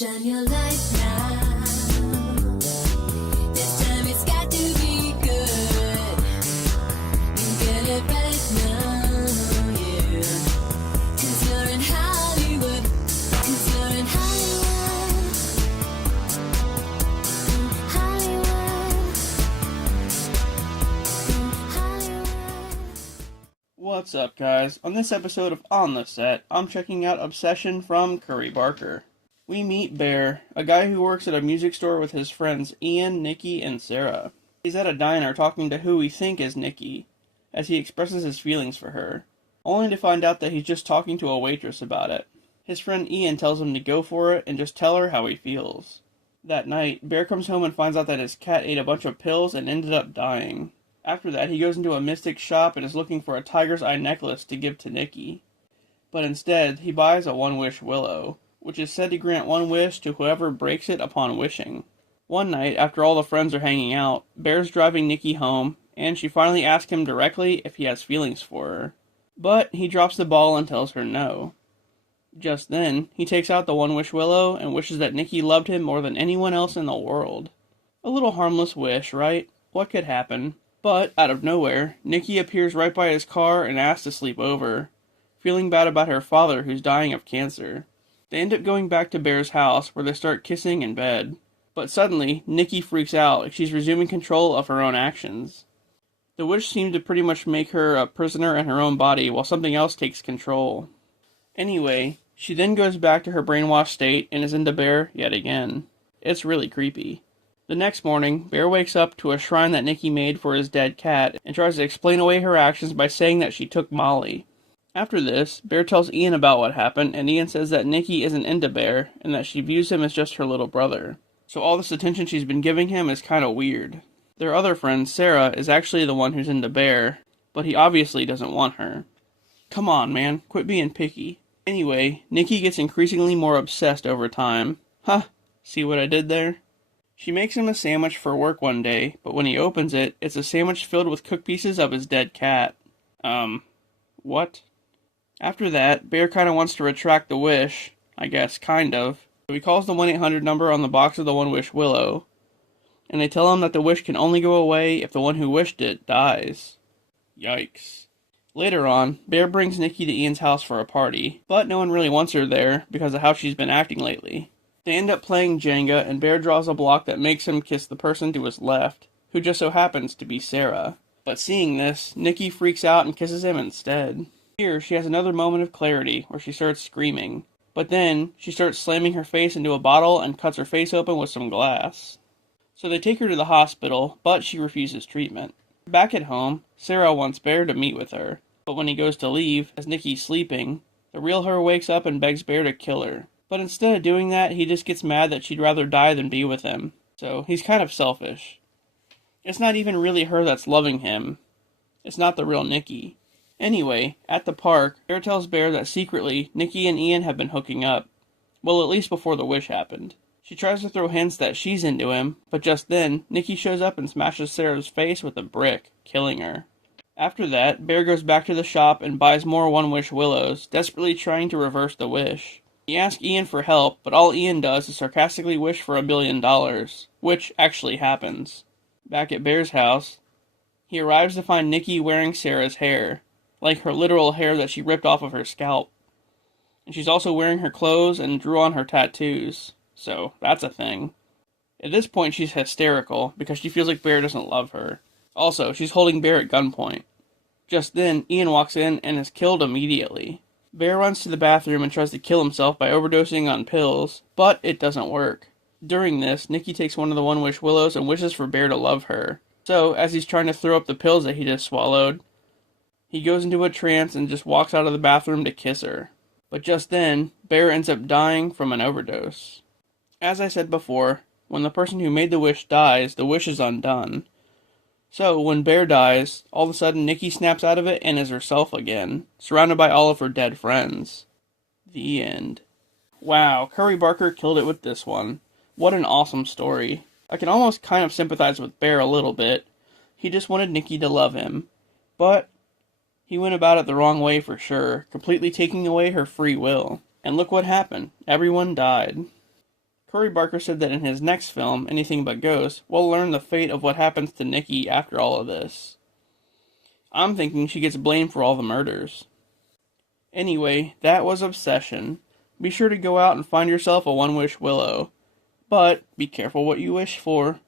Shine your light now. This time it's got to be good. You get it right now, yeah. 'Cause you're in Hollywood. 'Cause you're in Hollywood. Hollywood. What's up, guys? On this episode of On the Set, I'm checking out Obsession from Curry Barker. We meet Bear, a guy who works at a music store with his friends Ian, Nikki, and Sarah. He's at a diner talking to who we think is Nikki, as he expresses his feelings for her, only to find out that he's just talking to a waitress about it. His friend Ian tells him to go for it and just tell her how he feels. That night, Bear comes home and finds out that his cat ate a bunch of pills and ended up dying. After that, he goes into a mystic shop and is looking for a tiger's eye necklace to give to Nikki. But instead, he buys a One Wish Willow, which is said to grant one wish to whoever breaks it upon wishing. One night, after all the friends are hanging out, Bear's driving Nikki home, and she finally asks him directly if he has feelings for her. But he drops the ball and tells her no. Just then, he takes out the One Wish Willow and wishes that Nikki loved him more than anyone else in the world. A little harmless wish, right? What could happen? But, out of nowhere, Nikki appears right by his car and asks to sleep over, feeling bad about her father who's dying of cancer. They end up going back to Bear's house, where they start kissing in bed. But suddenly, Nikki freaks out like she's resuming control of her own actions. The wish seemed to pretty much make her a prisoner in her own body, while something else takes control. Anyway, she then goes back to her brainwashed state and is into Bear yet again. It's really creepy. The next morning, Bear wakes up to a shrine that Nikki made for his dead cat and tries to explain away her actions by saying that she took Molly. After this, Bear tells Ian about what happened, and Ian says that Nikki isn't into Bear, and that she views him as just her little brother. So all this attention she's been giving him is kinda weird. Their other friend, Sarah, is actually the one who's into Bear, but he obviously doesn't want her. Come on, man, quit being picky. Anyway, Nikki gets increasingly more obsessed over time. Huh, see what I did there? She makes him a sandwich for work one day, but when he opens it, it's a sandwich filled with cooked pieces of his dead cat. What? After that, Bear kinda wants to retract the wish. I guess, kind of. So he calls the 1-800 number on the box of the One Wish Willow, and they tell him that the wish can only go away if the one who wished it dies. Yikes. Later on, Bear brings Nikki to Ian's house for a party, but no one really wants her there because of how she's been acting lately. They end up playing Jenga, and Bear draws a block that makes him kiss the person to his left, who just so happens to be Sarah. But seeing this, Nikki freaks out and kisses him instead. Here, she has another moment of clarity, where she starts screaming. But then, she starts slamming her face into a bottle and cuts her face open with some glass. So they take her to the hospital, but she refuses treatment. Back at home, Sarah wants Bear to meet with her. But when he goes to leave, as Nikki's sleeping, the real her wakes up and begs Bear to kill her. But instead of doing that, he just gets mad that she'd rather die than be with him. So, he's kind of selfish. It's not even really her that's loving him. It's not the real Nikki. Anyway, at the park, Bear tells Bear that secretly, Nikki and Ian have been hooking up. Well, at least before the wish happened. She tries to throw hints that she's into him, but just then, Nikki shows up and smashes Sarah's face with a brick, killing her. After that, Bear goes back to the shop and buys more One Wish Willows, desperately trying to reverse the wish. He asks Ian for help, but all Ian does is sarcastically wish for $1 billion, which actually happens. Back at Bear's house, he arrives to find Nikki wearing Sarah's hair, like her literal hair that she ripped off of her scalp. And she's also wearing her clothes and drew on her tattoos, so that's a thing. At this point, she's hysterical, because she feels like Bear doesn't love her. Also, she's holding Bear at gunpoint. Just then, Ian walks in and is killed immediately. Bear runs to the bathroom and tries to kill himself by overdosing on pills, but it doesn't work. During this, Nikki takes one of the One Wish Willows and wishes for Bear to love her. So, as he's trying to throw up the pills that he just swallowed, he goes into a trance and just walks out of the bathroom to kiss her. But just then, Bear ends up dying from an overdose. As I said before, when the person who made the wish dies, the wish is undone. So, when Bear dies, all of a sudden Nikki snaps out of it and is herself again, surrounded by all of her dead friends. The end. Wow, Curry Barker killed it with this one. What an awesome story. I can almost kind of sympathize with Bear a little bit. He just wanted Nikki to love him. But he went about it the wrong way for sure, completely taking away her free will. And look what happened. Everyone died. Curry Barker said that in his next film, Anything But Ghosts, we'll learn the fate of what happens to Nikki after all of this. I'm thinking she gets blamed for all the murders. Anyway, that was Obsession. Be sure to go out and find yourself a One Wish Willow. But be careful what you wish for.